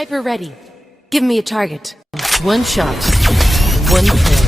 Sniper ready. Give me a target. One shot. One kill.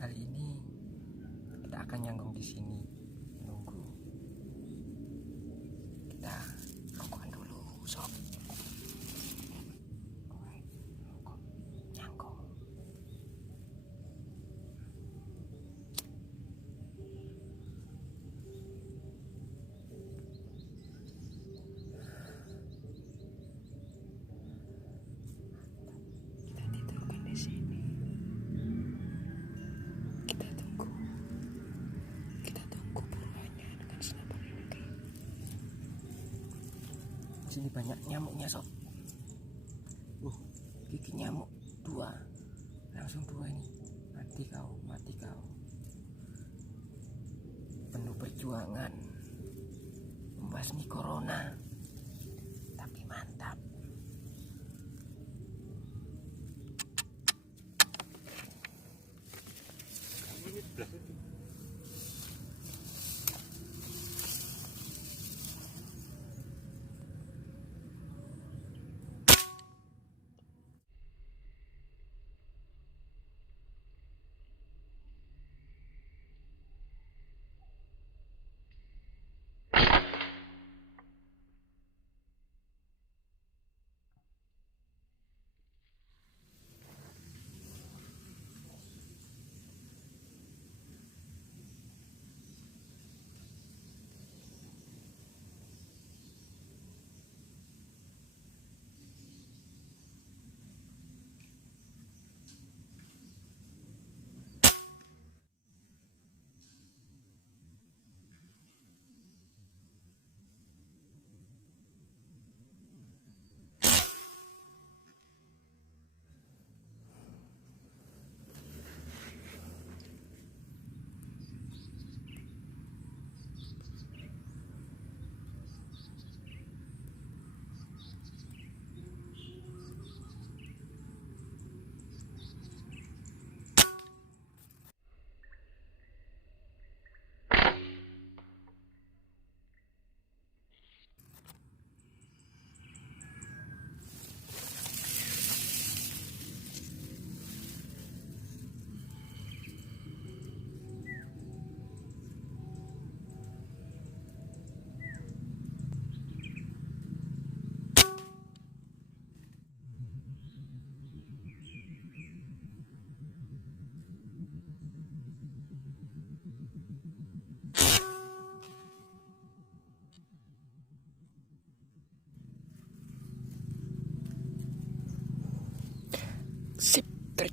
Kali ini kita akan nyanggung di sini nunggu. Kita rokokan dulu, sob. Rokok, nyanggung. Kita tidurkan di sini. Sini banyak nyamuknya, sob. Gigi nyamuk 2, langsung 2 ini. Mati kau, mati kau. Penuh perjuangan membasmi corona, tapi mantap.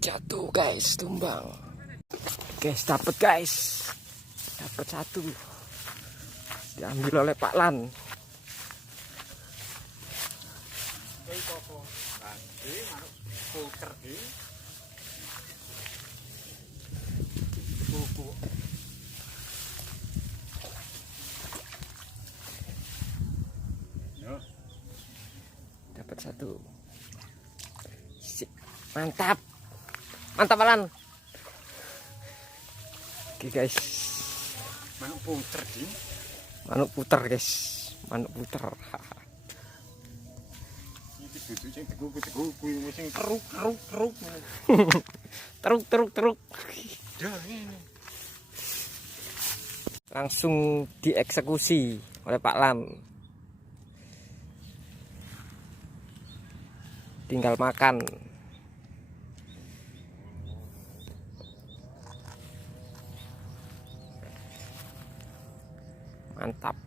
Jatuh guys, tumbang. Guys, dapat satu. Diambil oleh Pak Lan. Dapat satu. Mantap. Mantap Pak Lan. Oke guys. Manuk puter di. Manuk puter guys. Manuk puter. Iki dudu sing dikuku-kuku sing teruk. Teruk. Ya ngene. Langsung dieksekusi oleh Pak Lan. Tinggal makan. Mantap.